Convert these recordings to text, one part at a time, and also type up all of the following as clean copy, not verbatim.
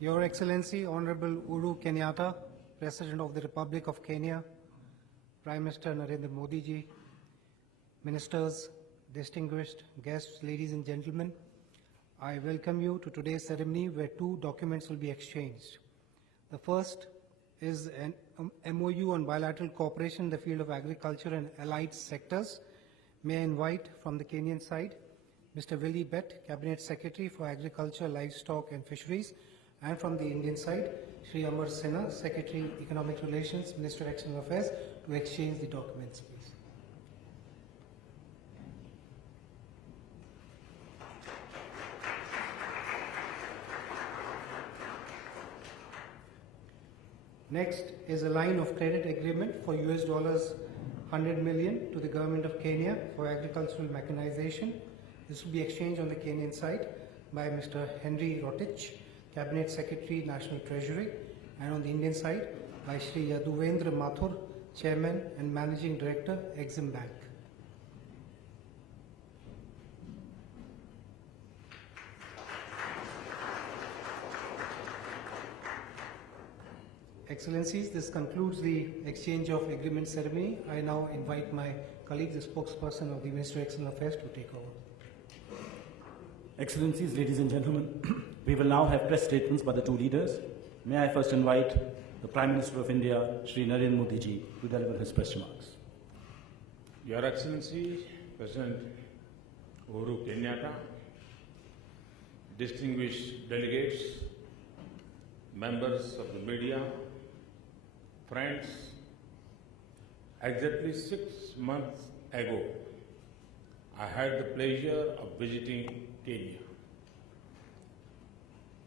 Your Excellency, Honorable Uhuru Kenyatta, President of the Republic of Kenya, Prime Minister Narendra Modi ji, Ministers, distinguished guests, ladies and gentlemen, I welcome you to today's ceremony where two documents will be exchanged. The first is an MOU on bilateral cooperation in the field of agriculture and allied sectors. May I invite from the Kenyan side, Mr. Willie Bett, Cabinet Secretary for Agriculture, Livestock and Fisheries, and from the Indian side, Shri Amar Sinha, Secretary, Economic Relations, Minister of External Affairs, to exchange the documents, please. Next is a line of credit agreement for US dollars 100 million to the Government of Kenya for agricultural mechanization. This will be exchanged on the Kenyan side by Mr. Henry Rotich, Cabinet Secretary, National Treasury, and on the Indian side by Shri Yaduvendra Mathur, Chairman and Managing Director, Exim Bank. Excellencies, this concludes the exchange of agreement ceremony. I now invite my colleague, the spokesperson of the Ministry of External Affairs, to take over. Excellencies, ladies and gentlemen, we will now have press statements by the two leaders. May I first invite the Prime Minister of India, Shri Narendra Modi ji, to deliver his press remarks. Your Excellency, President Uhuru Kenyatta, distinguished delegates, members of the media, friends, exactly 6 months ago, I had the pleasure of visiting Kenya.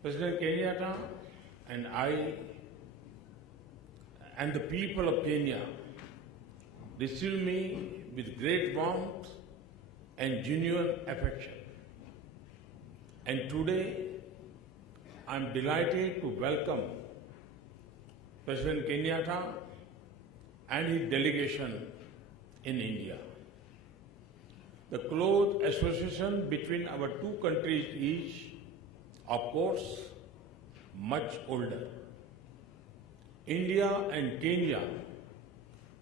President Kenyatta and I and the people of Kenya received me with great warmth and genuine affection. And today, I am delighted to welcome President Kenyatta and his delegation in India. The close association between our two countries is, of course, much older. India and Kenya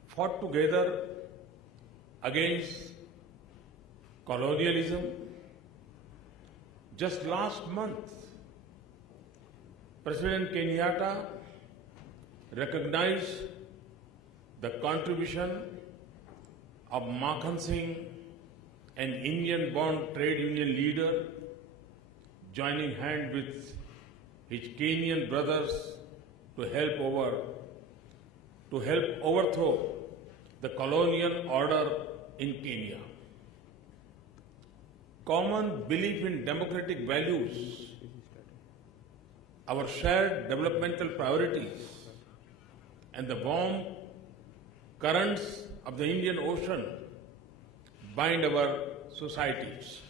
fought together against colonialism. Just last month, President Kenyatta recognized the contribution of Makhan Singh, an Indian-born trade union leader, joining hands with his Kenyan brothers to help overthrow the colonial order in Kenya. Common belief in democratic values, our shared developmental priorities, and the warm currents of the Indian Ocean bind our societies.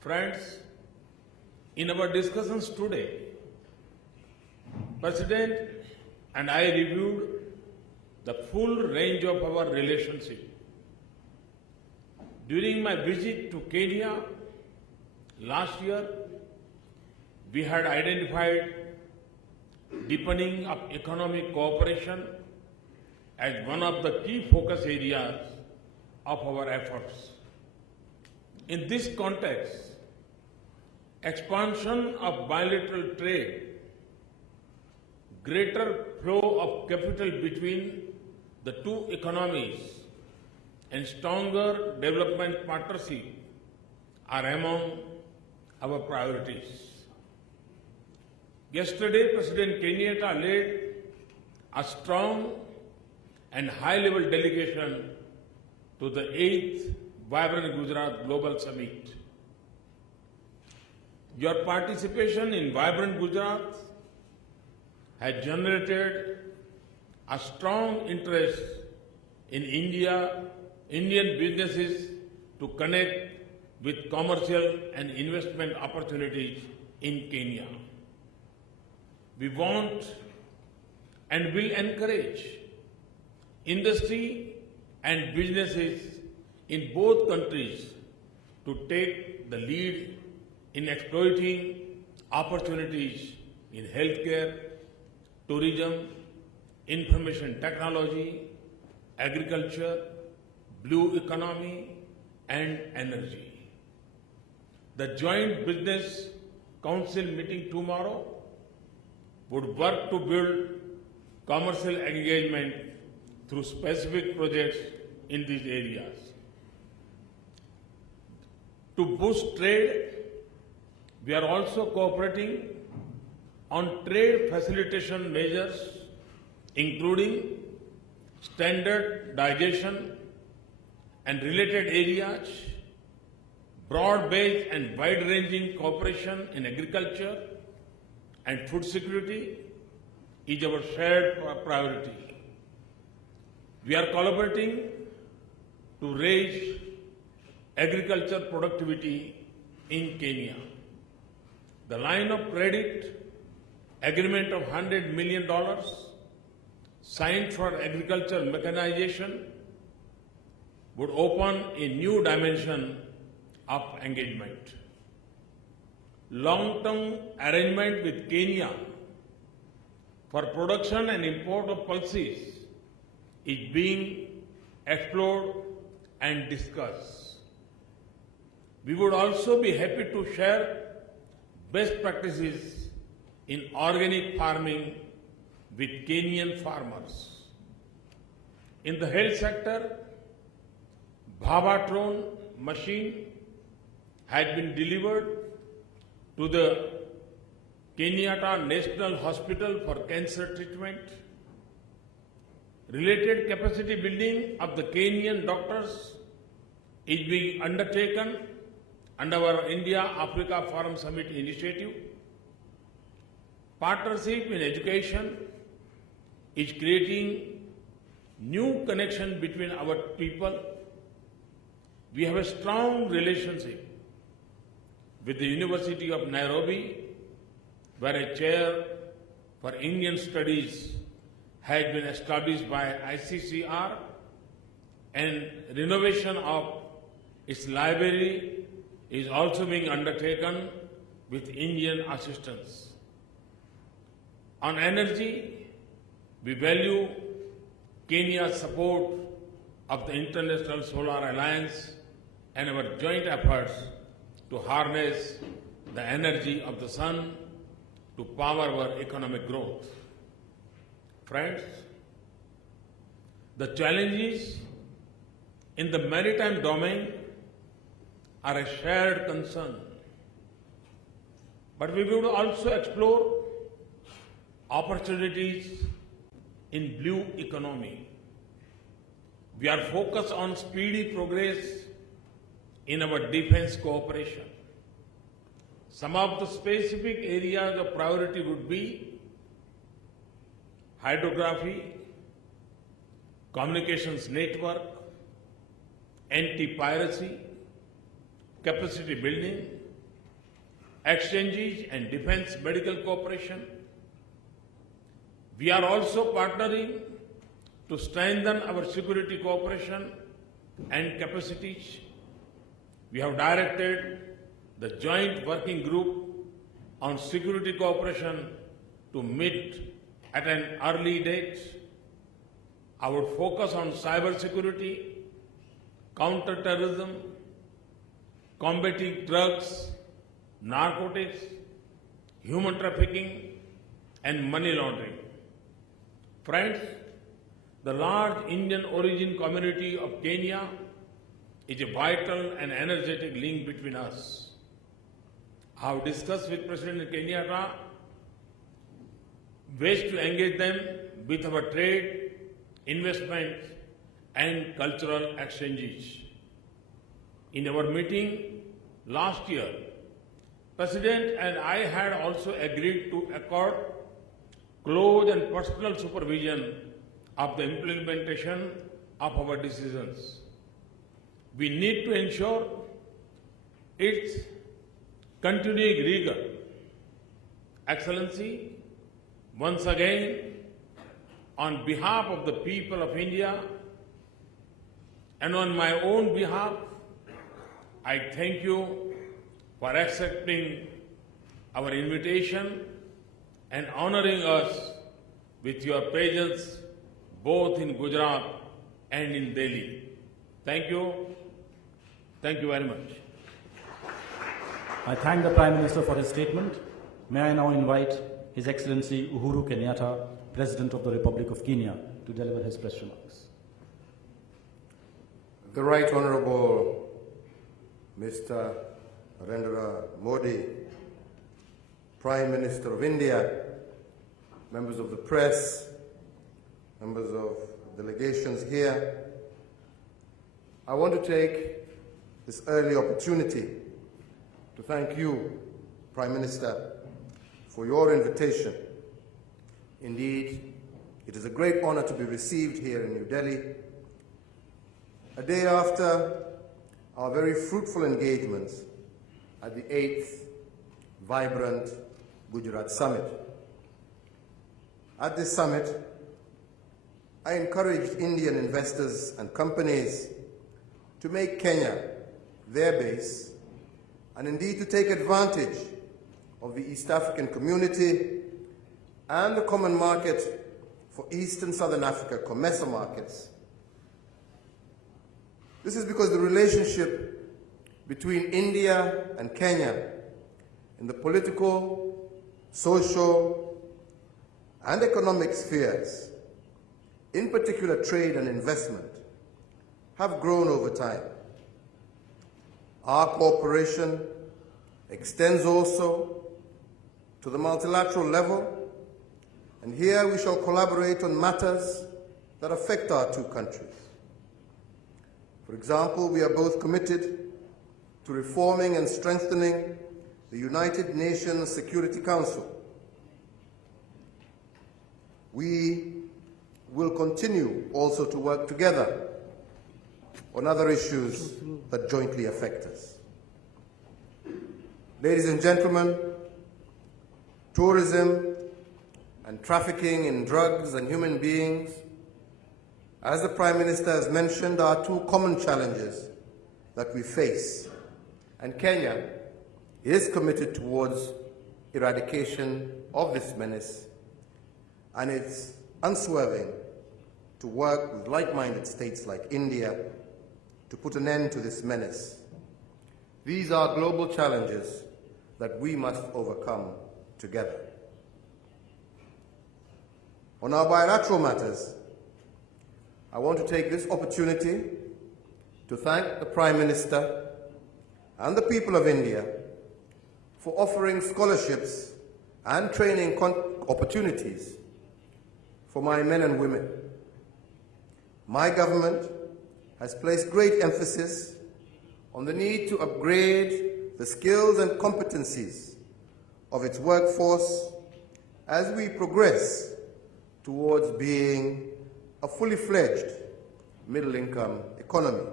Friends, in our discussions today, President and I reviewed the full range of our relationship. During my visit to Kenya last year, we had identified deepening of economic cooperation as one of the key focus areas of our efforts. In this context, expansion of bilateral trade, greater flow of capital between the two economies, and stronger development partnership are among our priorities. Yesterday, President Kenyatta led a strong and high-level delegation to the 8th Vibrant Gujarat Global Summit. Your participation in Vibrant Gujarat has generated a strong interest in Indian businesses to connect with commercial and investment opportunities in Kenya. We want and will encourage industry and businesses in both countries to take the lead in exploiting opportunities in healthcare, tourism, information technology, agriculture, blue economy, and energy. The Joint Business Council meeting tomorrow would work to build commercial engagement through specific projects in these areas. To boost trade, we are also cooperating on trade facilitation measures, including standardization and related areas, broad-based and wide-ranging cooperation in agriculture and food security is our shared priority. We are collaborating to raise agriculture productivity in Kenya. The line of credit agreement of $100 million signed for agriculture mechanization would open a new dimension of engagement. Long-term arrangement with Kenya for production and import of pulses is being explored and discussed. We would also be happy to share best practices in organic farming with Kenyan farmers. In the health sector, Bhavatron machine had been delivered to the Kenyatta National Hospital for cancer treatment. Related capacity building of the Kenyan doctors is being undertaken under our India-Africa Forum Summit initiative. Partnership in education is creating new connection between our people. We have a strong relationship with the University of Nairobi, where a chair for Indian studies has been established by ICCR, and renovation of its library is also being undertaken with Indian assistance. On energy, we value Kenya's support of the International Solar Alliance and our joint efforts to harness the energy of the sun to power our economic growth. Friends, the challenges in the maritime domain are a shared concern. But we will also explore opportunities in blue economy. We are focused on speedy progress in our defense cooperation. Some of the specific areas of priority would be hydrography, communications network, anti-piracy, capacity building, exchanges and defense medical cooperation. We are also partnering to strengthen our security cooperation and capacities. We have directed the Joint Working Group on Security Cooperation to meet at an early date. Our focus on cyber security, counter-terrorism, combating drugs, narcotics, human trafficking, and money laundering. Friends, the large Indian origin community of Kenya is a vital and energetic link between us. I have discussed with President Kenyatta ways to engage them with our trade, investment, and cultural exchanges. In our meeting last year, President and I had also agreed to accord close and personal supervision of the implementation of our decisions. We need to ensure its continuing rigor. Excellency, once again, on behalf of the people of India and on my own behalf, I thank you for accepting our invitation and honoring us with your presence both in Gujarat and in Delhi. Thank you. Thank you very much. I thank the Prime Minister for his statement. May I now invite His Excellency Uhuru Kenyatta, President of the Republic of Kenya, to deliver his press remarks. The Right Honorable Mr. Narendra Modi, Prime Minister of India, members of the press, members of delegations here, I want to take this early opportunity to thank you, Prime Minister, for your invitation. Indeed, it is a great honor to be received here in New Delhi, a day after our very fruitful engagements at the 8th Vibrant Gujarat Summit. At this summit, I encouraged Indian investors and companies to make Kenya their base and indeed to take advantage of the East African community and the common market for East and Southern Africa, COMESA markets. This is because the relationship between India and Kenya in the political, social, and economic spheres, in particular trade and investment, have grown over time. Our cooperation extends also to the multilateral level, and here we shall collaborate on matters that affect our two countries. For example, we are both committed to reforming and strengthening the United Nations Security Council. We will continue also to work together on other issues that jointly affect us. Ladies and gentlemen, tourism and trafficking in drugs and human beings, as the Prime Minister has mentioned, are two common challenges that we face, and Kenya is committed towards eradication of this menace, and it's unswerving to work with like-minded states like India to put an end to this menace. These are global challenges that we must overcome together. On our bilateral matters, I want to take this opportunity to thank the Prime Minister and the people of India for offering scholarships and training opportunities for my men and women. My government has placed great emphasis on the need to upgrade the skills and competencies of its workforce as we progress towards being a fully fledged middle-income economy.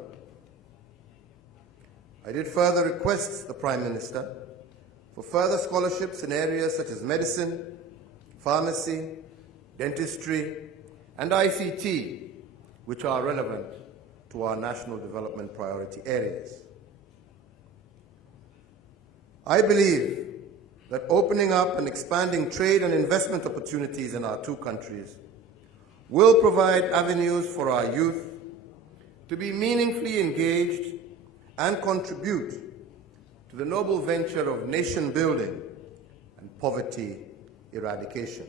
I did further request the Prime Minister for further scholarships in areas such as medicine, pharmacy, dentistry, and ICT, which are relevant to our national development priority areas. I believe that opening up and expanding trade and investment opportunities in our two countries will provide avenues for our youth to be meaningfully engaged and contribute to the noble venture of nation building and poverty eradication.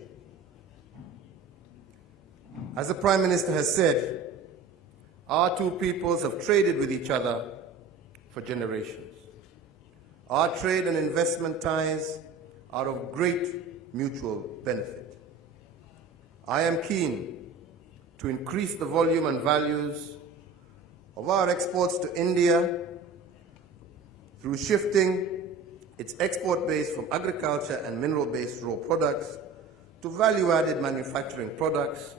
As the Prime Minister has said, our two peoples have traded with each other for generations. Our trade and investment ties are of great mutual benefit. I am keen to increase the volume and values of our exports to India through shifting its export base from agriculture and mineral-based raw products to value-added manufacturing products,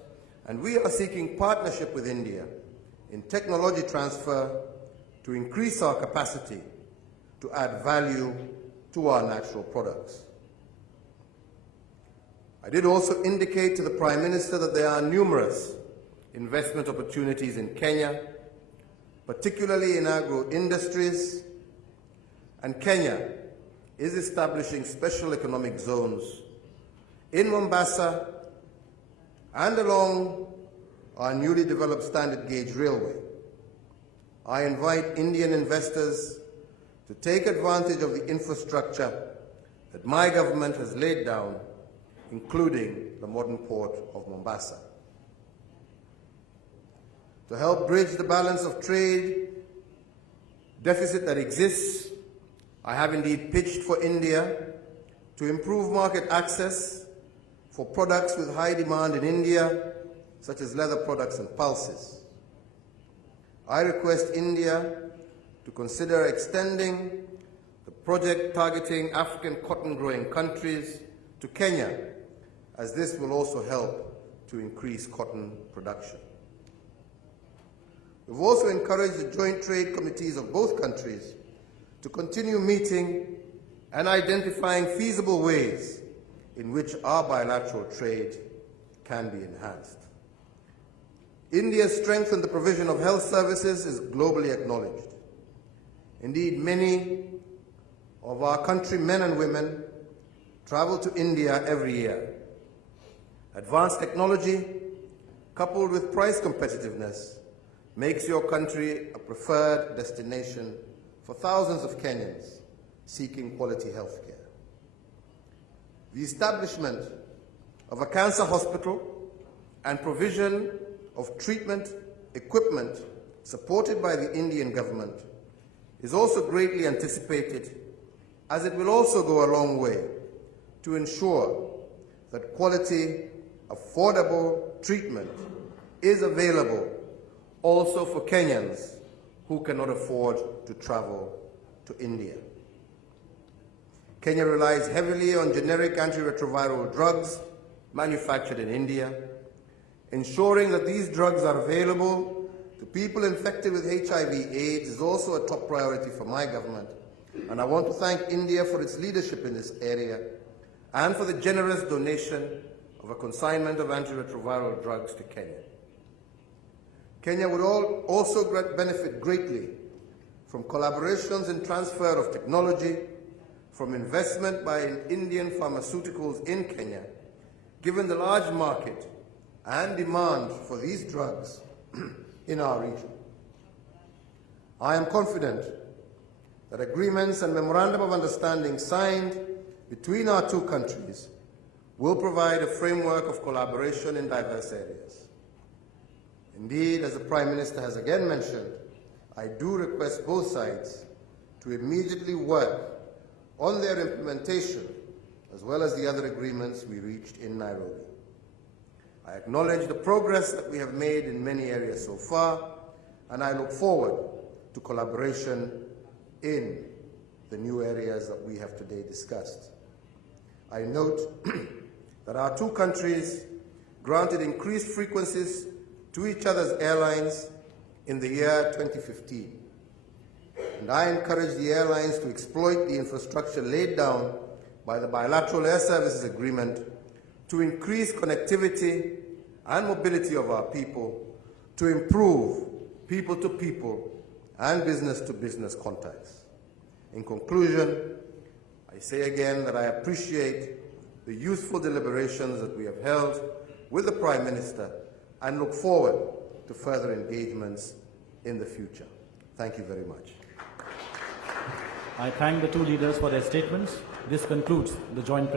and we are seeking partnership with India in technology transfer to increase our capacity to add value to our natural products. I did also indicate to the Prime Minister that there are numerous investment opportunities in Kenya, particularly in agro-industries, and Kenya is establishing special economic zones in Mombasa and along our newly developed standard gauge railway. I invite Indian investors to take advantage of the infrastructure that my government has laid down, including the modern port of Mombasa. To help bridge the balance of trade deficit that exists, I have indeed pitched for India to improve market access for products with high demand in India, such as leather products and pulses. I request India to consider extending the project targeting African cotton-growing countries to Kenya, as this will also help to increase cotton production. We've also encouraged the joint trade committees of both countries to continue meeting and identifying feasible ways in which our bilateral trade can be enhanced. India's strength in the provision of health services is globally acknowledged. Indeed, many of our countrymen and women travel to India every year. Advanced technology, coupled with price competitiveness, makes your country a preferred destination for thousands of Kenyans seeking quality health care. The establishment of a cancer hospital and provision of treatment equipment supported by the Indian government is also greatly anticipated, as it will also go a long way to ensure that quality, affordable treatment is available also for Kenyans who cannot afford to travel to India. Kenya relies heavily on generic antiretroviral drugs manufactured in India. Ensuring that these drugs are available to people infected with HIV/AIDS is also a top priority for my government, and I want to thank India for its leadership in this area and for the generous donation of a consignment of antiretroviral drugs to Kenya. Kenya would also benefit greatly from collaborations and transfer of technology, from investment by Indian pharmaceuticals in Kenya, given the large market and demand for these drugs in our region. I am confident that agreements and memorandum of understanding signed between our two countries will provide a framework of collaboration in diverse areas. Indeed, as the Prime Minister has again mentioned, I do request both sides to immediately work on their implementation, as well as the other agreements we reached in Nairobi. I acknowledge the progress that we have made in many areas so far, and I look forward to collaboration in the new areas that we have today discussed. I note that our two countries granted increased frequencies to each other's airlines in the year 2015. And I encourage the airlines to exploit the infrastructure laid down by the bilateral air services agreement to increase connectivity and mobility of our people, to improve people-to-people and business-to-business contacts. In conclusion, I say again that I appreciate the useful deliberations that we have held with the Prime Minister and look forward to further engagements in the future. Thank you very much. I thank the two leaders for their statements. This concludes the joint